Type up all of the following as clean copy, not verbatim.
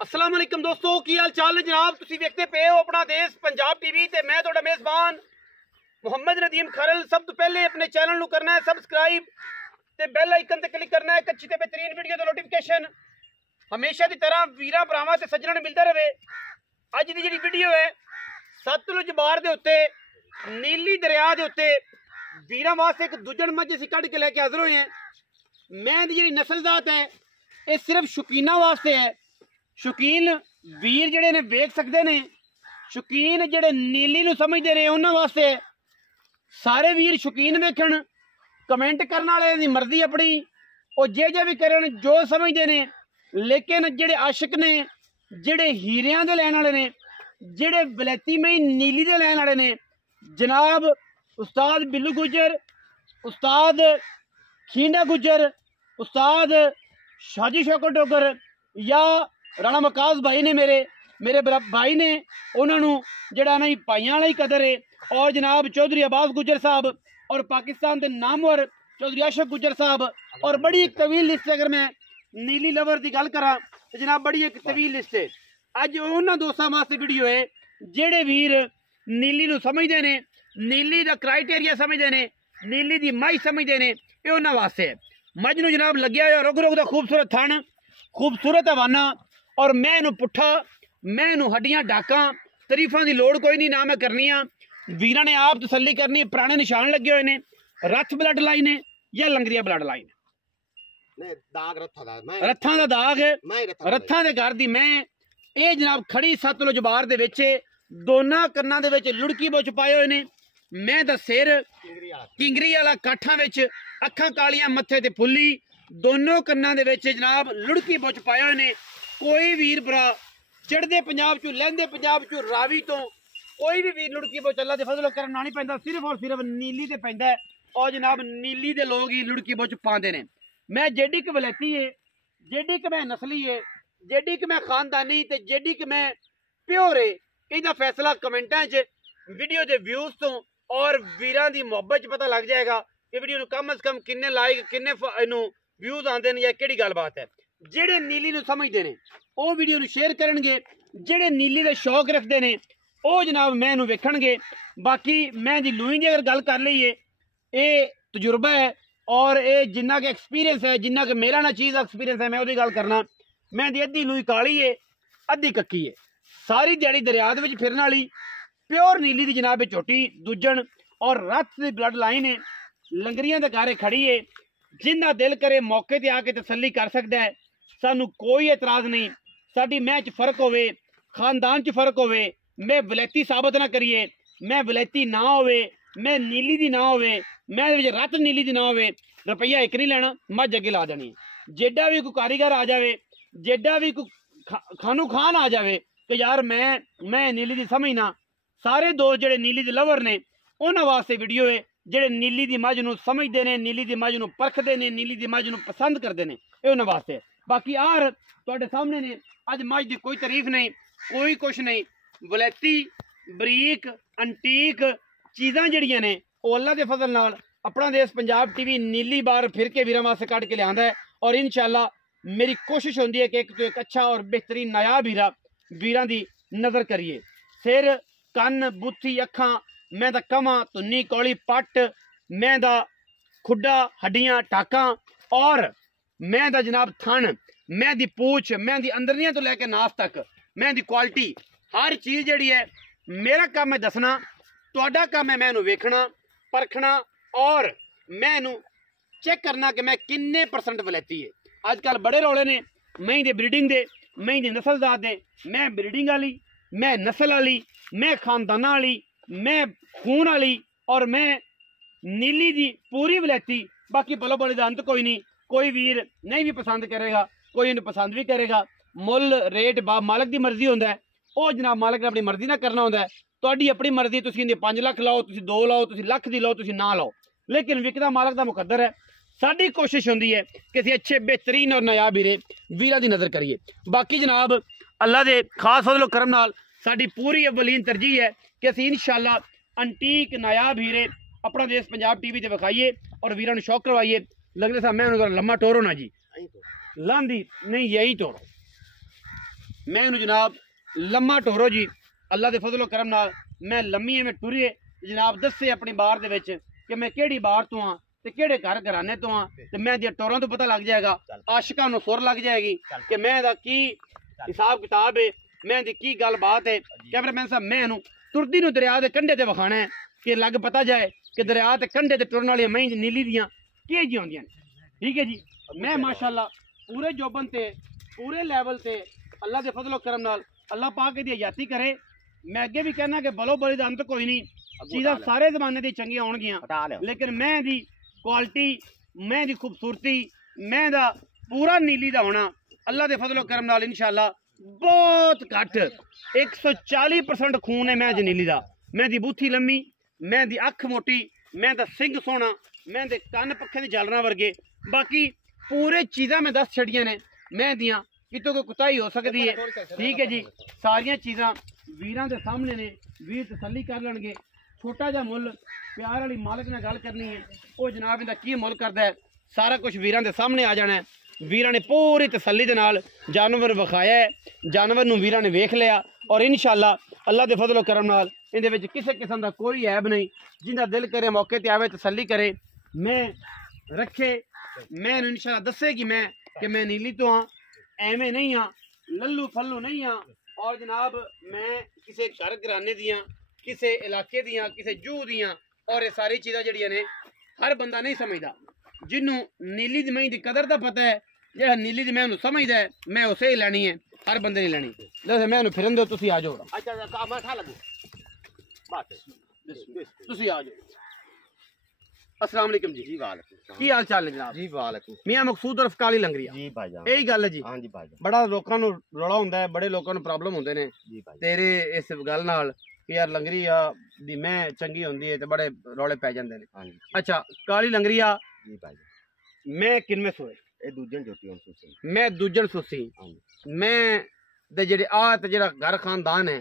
अस्सलाम वालेकुम दोस्तों, की हाल चाल है जनाब। तुसी देखते पे हो अपना देश पंजाब टीवी ते मैं तुहाडा मेज़बान मुहम्मद नदीम खरल। सब तो पहले अपने चैनल नू करना है सबसक्राइब ते बेल आइकन ते क्लिक करना है। एक अच्छी ते बेहतरीन वीडियो दा नोटिफिकेशन हमेशा की तरह वीरां भरावां ते सज्जणां नूं मिलदा रहे। अज दी जिहड़ी वीडियो है सतलुज बार दे उत्ते नीली दरिया दे उत्ते वीरां वास्ते एक दुजन मझ असीं कढ के लैके हाज़र होए हैं। मैं दी जिहड़ी नस्लजात है ये सिर्फ शौकीनां वास्ते है। शौकीन वीर जिहड़े ने वेख सकते ने, शौकीन जिहड़े नीली नूं समझदे ने उन्हां वास्ते। सारे वीर शौकीन वेखण, कमेंट करने वाले दी मर्जी अपनी, और जे भी करन जो समझते ने। लेकिन जिहड़े आशिक ने, जिहड़े हीरियां दे लैण वाले ने, जिहड़े वलैती मई नीली दे लैण वाले ने, जनाब उस्ताद बिल्लू गुजर, उस्ताद खींडा गुजर, उस्ताद शाजी शौकत डोगर या राणा मकास भाई ने मेरे भाई ने, उन्होंने जड़ा नहीं भाइयों वाली कदर है। और जनाब चौधरी अब्बास गुजर साहब और पाकिस्तान के नामवर चौधरी अशरफ गुजर साहब, और बड़ी एक तवील लिस्ट अगर मैं नीली लवर की गल करा तो जनाब बड़ी एक तवील लिस्ट है। अज उन्होंने दोस्तों वास्ते वीडियो है जेड़े वीर नीली नूं समझते ने, नीली का क्राइटेरिया समझते ने, नीली की मझ समझते ने, ये उन्होंने वास्ते है। मझ नूं जनाब लग्या हुआ रुग रुग का खूबसूरत थण, खूबसूरत हवाना, और मैं इनू पुट्ठा, मैं इनू हड्डियां डाका, तरीफा की लोड़ कोई नहीं, ना मैं करनी आ। वीरां ने आप तसल्ली करनी। पुराने निशान लगे हुए ने, रथ ब्लड लाइन है या लंगरिया ब्लड लाइन है। रथां दा दाग है, रथां दे घर दी मैं। ये जनाब खड़ी सतलुज बार दे विच दोनां कन्नां दे विच लुड़की बुच पाए हुए ने। मैं दा सिर किंगरी वाला काठां विच, अखां कालियां, मत्थे ते फुल्ली, दोनों कन्नां दे विच जनाब लुड़की बुच पाए हुए ने। कोई वीर भरा चढ़दे पंजाब चो, लहंदे पंजाब चो, रावी तो कोई भी वीर लुड़की बुच अल्लाह दे फजल करम ना नहीं पैंदा, सिर्फ और सिर्फ नीली ते पैंदा है। और जनाब नीली दे लोग ही लुड़की बुच पाते ने। मैं जेडी क वलैती है, जेडी क मैं नस्ली है, जेडी क मैं खानदानी ते जेडी क मैं प्योर है, इसका फैसला कमेंटां च वीडियो के व्यूज़ तो और वीरां दी मोहब्बत च पता लग जाएगा कि वीडियो नूं कम अज कम किन्ने लाइक, किन्ने व्यूज़ आते हैं या केड़ी गलबात है। जेड़े नीली नूं समझते हैं वो वीडियो नूं शेयर करनगे, जेड़े नीली का शौक रखते हैं वो जनाब मैं नूं वेखणगे। बाकी मैं दी लूई की अगर गल कर लीए, ये तजुर्बा है और ये जिन्ना के एक्सपीरियंस है, जिन्ना के मेरा ना चीज़ एक्सपीरियंस है, मैं वो गल करना। मैं दी अद्धी लूई काली है, अद्धी कक्की है, सारी दिहाड़ी दरिया दे विच फिरन वाली प्योर नीली दी जनाब चोटी दुजन और रथ दी ब्लड लाइन है। लंगरियां दे घरे खड़ी है, जिन्ना दिल करे मौके ते आके तसल्ली कर सकता है। सानू कोई एतराज़ नहीं। साडी मैच च फर्क होवे, खानदान च फर्क होवे, मैं वलैती साबित ना करिए, मैं वलैती ना होवे, मैं नीली दी ना होवे, मैं रत नीली दी ना होवे, रुपया एक नहीं लेना, मझ अगे ला देनी है। जेडा भी कोई कारीगर आ जाए, जेडा भी कोई खानू खान आ जाए कि यार मैं नीली दी समझना, सारे दोस्त जेडे नीली दे लवर ने उन्हां वास्ते वीडियो है। जेडे नीली दी मझ नूं समझते हैं, नीली दी मझ नूं परखते हैं, नीली दी मझ नूं पसंद करते हैं, ये उन्हां वास्ते। बाकी यार तुहाडे सामने ने अज मझ की कोई तारीफ नहीं, कोई कुछ नहीं। वलैती बरीक अंटीक चीज़ां जड़ियां ने वो अल्लाह के फजल नाल अपना देश पंजाब टीवी नीली बार फिर के वीरां वास्ते कट के लिया है। और इंशाअल्लाह मेरी कोशिश होंदी है कि एक तो एक अच्छा और बेहतरीन नायाब वीरां दी नज़र करिए। सिर कन्न बुत्थी अखां मैं दा कमा तुन्नी कौली पट, मैं दा खुड्डा हड्डियां टाकां, और मैं दा जनाब थन, मैं दी पूछ, मैं दी अंदरनियां तो लैके नास तक, मैं दी क्वालिटी हर चीज़ जिहड़ी है। मेरा काम है दसना, तुहाडा काम है मैं इनू वेखना, परखना और मैं इनू चेक करना कि मैं किन्ने परसेंट वलैती है। अजकल बड़े रौले ने मई दे ब्रीडिंग दे, मई दी नस्लजात दे। मैं ब्रीडिंग वाली, मैं नस्ल वाली, मैं खानदाना वाली, मैं खून वाली, और मैं नीली दी पूरी वलैती। बाकी बलो बड़े का अंत कोई नहीं। कोई वीर नहीं भी पसंद करेगा, कोई इन्हें पसंद भी करेगा। मुल रेट मालक की मर्जी होंदा है, वो जनाब मालक ने अपनी मर्जी ना करना होंदा है। तुहाडी अपनी मर्जी, तुसीं इहदे 5 लाख लाओ, तुसीं 2 लाओ, तुसीं लख दी लाओ, तुसीं ना लाओ, लेकिन विकदा मालक का मुकद्दर है। साडी कोशिश होंदी है कि असीं अच्छे बेहतरीन और नायाब वीरां दी नज़र करिए। बाकी जनाब अल्लाह दे खास फजल करम नाल साडी पूरी अवलीन तरजीह है कि असीं इंशाअल्लाह अंटीक नायाब हीरे अपना देश पंजाब टीवी ते विखाइए और वीरां नूं शौक करवाइए। लगने सा मैं लम्मा टोरो ना जी, लांदी नहीं यही टोरो। मैं इन्हू जनाब लम्मा टोरो जी अल्लाह के फजलो करम नाल मैं लम्मी में टुरिए जनाब दसे अपनी बार दे विच कि मैं केड़ी बार तो हाँ ते केड़े घर घराने तो हाँ ते मैं दियां टोरां तो पता लग जाएगा, आशिकां नूं सुर लग जाएगी कि मैं दा की हिसाब किताब है, मैं दी की गल बात है। कैमरामैन साहब मैं इन्हू तुरदी नूं दरिया दे कंढे ते विखाना है कि लग पता जाए कि दरिया ते कंढे ते टुरन वाली मई नीली दियां की जी होंदियां ने। ठीक है जी, मैं माशाअल्लाह पूरे जोबन ते पूरे लेवल ते अल्लाह के फजलो करम नाल अल्लाह पाक दी हयाती करे। मैं अगे भी कहना कि बलो बली दा अंत कोई नहीं, चीज़ां सारे जमाने दी चंगियां होणगियां, लेकिन मैं दी क्वालिटी, मैं दी खूबसूरती, मैं दा पूरा नीली दा होना अल्लाह के फजलो करम नाल इंशाअल्लाह बहुत घट 140% खून है मैं दी नीली दा। मैं दी बूथी लम्मी, मैं दी अख मोटी, मैं दा सिंग सोहना, मैं दे कन्न पक्खे दी जालना वर्गे, बाकी पूरे चीज़ां मैं दस छड़ियां ने मैं दियां, कितों कोई कुताही हो सकती है। ठीक है जी, सारियां चीज़ां वीरां दे सामने ने, वीर तसल्ली कर लैणगे। छोटा जा मुल प्यार वाली मालिक ने गल करनी है, वो जनाब इहदा की मुल करदा है, सारा कुछ वीरां दे सामने आ जाना है। वीरां ने पूरी तसल्ली दे नाल जानवर विखाया है, जानवर नूं वीरां ने वेख लिया और इंशाअल्लाह अल्लाह दे फजलो करम नाल इहदे विच किसी किस्म दा कोई ऐब नहीं। जिंदा दिल करे मौके ते आवे तसल्ली करे, मैं रखे, मैं इंशाअल्लाह दसे कि मैं नीली तो हाँ, एवें नहीं हाँ, लल्लू फल्लू नहीं हाँ। और जनाब मैं किसी घर घराने दियाँ, किसी इलाके दियाँ, किसी जू दियाँ, और ये सारी चीज़ां जड़ियां ने हर बंदा नहीं समझदा। जिन्हों नीली दी मई दी कदर दा पता है, जो नीली दी मैं समझदा है, मैं उसे ही लैनी है, हर बंदे नहीं लैनी। दस मैं फिरन दो, तुसी आ जाओ। अच्छा मैं खा लगू तुसी आ जाओ। अस्सलाम वालेकुम जी। जी वालेकुम, की हाल चाल है जनाब? जी वालेकुम। मियां मकसूद और काली लंगरिया जी भाईजान, यही गल है जी? हां जी भाईजान। बड़ा लोकां नूं रौला हुंदा है, बड़े लोकां नूं प्रॉब्लम हुंदे ने जी भाई तेरे इस गल नाल कि यार लंगरिया दी मैं चंगी हुंदी है ते बड़े रौले पै जांदे ने। हां जी। अच्छा काली लंगरिया जी भाईजान, मैं किनवे सोए? ए दूजन जोटी हुन सुसी, मैं दूजन सुसी। हां जी। मैं दे जेड़े आ ते जेड़ा घर खानदान है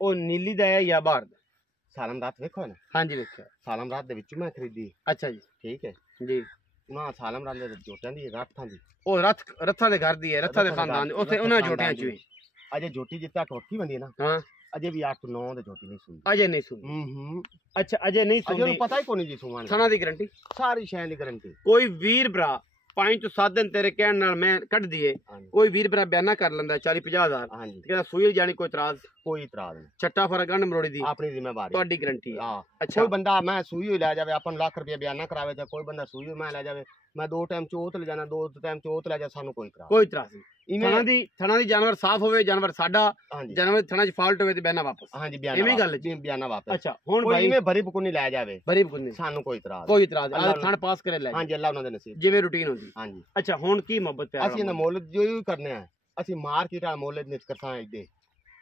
ओ नीली दा है या बाहर दा? सालम रात देखो ना? हाँ जी देखो, सालम रात दे विच मैं खरीदी। अच्छा जी, ठीक है जी। ना सालम रात दे जोटियां दी रथां दी, ओ रथां दे घर दी है, रथां दे खानदान दी, उसे उन्हां जोटियां च अजे जोटी जित्ता ठोठी बंदी है ना। हां अजे भी 8-9 दे जोटी नहीं सुनी, अजे नहीं सुनी। अच्छा अजे नहीं सुनी, अजे पता ही कोनी जी सुमान थाना दी गारंटी, सारी शय दी गारंटी। कोई वीर भरा 5 ਤੋਂ 7 दिन तेरे कहने नाल मैं कट दिए, कोई वीर भरा बयाना कर लेंदा 40-50 हज़ार, कहता सुई जानी कोई इतराज? कोई इतराज नहीं। छट्टा फर्क गंढ मरोड़ी दी अपनी जिम्मेवारी, ਤੁਹਾਡੀ गारंटी है। अच्छा कोई बंदा मैं सुई हो ले जावे, अपन लाख रुपया बयाना करावे, ते कोई बंदा सुई मैं ले जावे, मैं 2 टाइम चौथ ले जाना, 2 टाइम चौथ ले जा, सानू कोई इतराज नहीं। थाना दी जानवर साफ होवे, जानवर साडा, जानवर थाना च फाल्ट होवे ते बयाना वापस। हां जी बयाना, एवें गल जी, बयाना वापस। अच्छा हुन भाई में भरी बुकुनी ले जावे, भरी बुकुनी सानू कोई इतराज थाना पास करे ले। हां जी अल्लाह उन्हां दे नसीब जिवें रूटीन होंदी। हां जी। अच्छा हुन की मोहब्बत प्यार ਅਸੀਂ ਨਾ ਮੁੱਲ ਜੋ ਹੀ ਕਰਨੇ ਆ, ਅਸੀਂ ਮਾਰਕੀਟ ਵਾਲਾ ਮੁੱਲ ਨਿਕ ਕਰਤਾ ਇੱਦੇ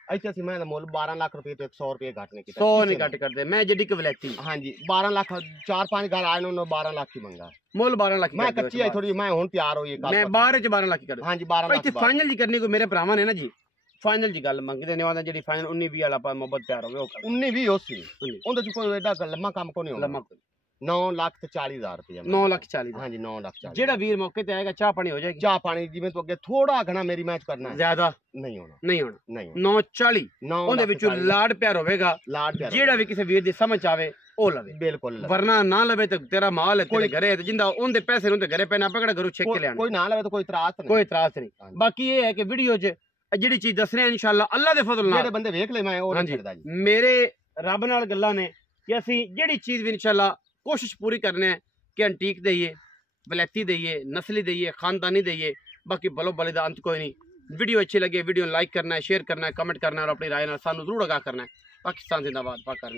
ਇੱਥੇ ਅਸੀਂ ਮੈਂ ਮੁੱਲ 12 ਲੱਖ ਰੁਪਏ ਤੋਂ 100 ਰੁਪਏ ਘੱਟ ਨਹੀਂ ਕੀਤਾ, 100 ਨਹੀਂ ਘੱਟ ਕਰਦੇ ਮੈਂ ਜਿਹੜੀ ਕਵਲੈਤੀ। ਹਾਂਜੀ 12 ਲੱਖ 4-5 ਘਰ ਆਏ ਨੇ 12 ਲੱਖ ਹੀ ਮੰਗਾ, ਮੁੱਲ 12 ਲੱਖ। ਮੈਂ ਕੱਚੀ ਆਈ ਥੋੜੀ, ਮੈਂ ਹੁਣ ਤਿਆਰ ਹੋਈ ਮੈਂ ਬਾਹਰ ਚ 12 ਲੱਖ ਕਰ। ਹਾਂਜੀ 12 ਲੱਖ ਇੱਥੇ ਫਾਈਨਲ ਜੀ ਕਰਨੀ ਕੋਈ ਮੇਰੇ ਭਰਾਵਾਂ ਨੇ ਨਾ ਜੀ, ਫਾਈਨਲ ਜੀ ਗੱਲ ਮੰਗਦੇ ਨੇ ਉਹਨਾਂ ਜਿਹੜੀ ਫਾਈਨਲ 19-20 ਵਾਲਾ ਆਪਾਂ ਮੁਹੱਬਤ ਪਿਆਰ ਹੋਵੇ ਉਹ 19-20 ਉਸੇ ਉਹਦੇ ਚ ਕੋਈ ਐਡਾ ਲੰਮਾ ਕੰਮ ਕੋ ਨਹੀਂ ਹੋਣਾ। ਲੰਮਾ 9,40,000 रुपया, 9,40,000। हाँ जी 9,40,000। जेड़ा वीर मौके ते आएगा चाह पानी हो जाएगी, चाह पानी जिवें तो अगे थोड़ा घना मेरी मैच करना है, ज्यादा नहीं होना, नहीं होना, नहीं 9,40,000 ਉਹਦੇ ਵਿੱਚੋਂ ਲਾਡ ਪਿਆਰ ਹੋਵੇਗਾ, ਲਾਡ ਪਿਆਰ ਜਿਹੜਾ ਵੀ ਕਿਸੇ ਵੀਰ ਦੀ ਸਮਝ ਆਵੇ ਉਹ ਲਵੇ, ਬਿਲਕੁਲ ਵਰਨਾ ਨਾ ਲਵੇ ਤੇ ਤੇਰਾ ਮਾਲ ਹੈ ਤੇਰੇ ਘਰੇ ਤੇ ਜਿੰਦਾ ਉਹਦੇ ਪੈਸੇ ਨੂੰ ਤੇ ਘਰੇ ਪੈਣਾ ਪਕੜ ਘਰੋਂ ਛੇਕ ਕੇ ਲਿਆਣਾ, ਕੋਈ ਨਾ ਲਵੇ ਤਾਂ ਕੋਈ ਇਤਰਾਜ਼ ਨਹੀਂ, ਕੋਈ ਇਤਰਾਜ਼ ਨਹੀਂ। ਬਾਕੀ ਇਹ ਹੈ ਕਿ ਵੀਡੀਓ 'ਚ ਜਿਹੜੀ ਚੀਜ਼ ਦੱਸ ਰਹੇ ਆ ਇਨਸ਼ਾਅੱਲਾ ਅੱਲਾ ਦੇ ਫਜ਼ਲ ਨਾਲ ਜਿਹੜੇ ਬੰਦੇ ਵੇਖ ਲੈ ਮੈਂ ਉਹ ਨਹੀਂ ਛੱਡਦਾ ਜੀ। ਮੇਰੇ ਰੱਬ ਨਾਲ ਗੱਲਾਂ ਨੇ ਕਿ ਅਸੀਂ ਜਿਹੜੀ ਚੀਜ਼ ਵੀ ਇਨਸ਼ਾਅੱਲਾ कोशिश पूरी करने हैं कि एंटीक दईए, वलैती दईए, नस्ली दईए, खानदानी दईए, बाकी बलो बले का अंत कोई नहीं। वीडियो अच्छी लगे वीडियो लाइक करना है, शेयर करना है, कमेंट करना है और अपनी राय सानू जरूर आगाह करना है। पाकिस्तान जिंदाबाद, पाक।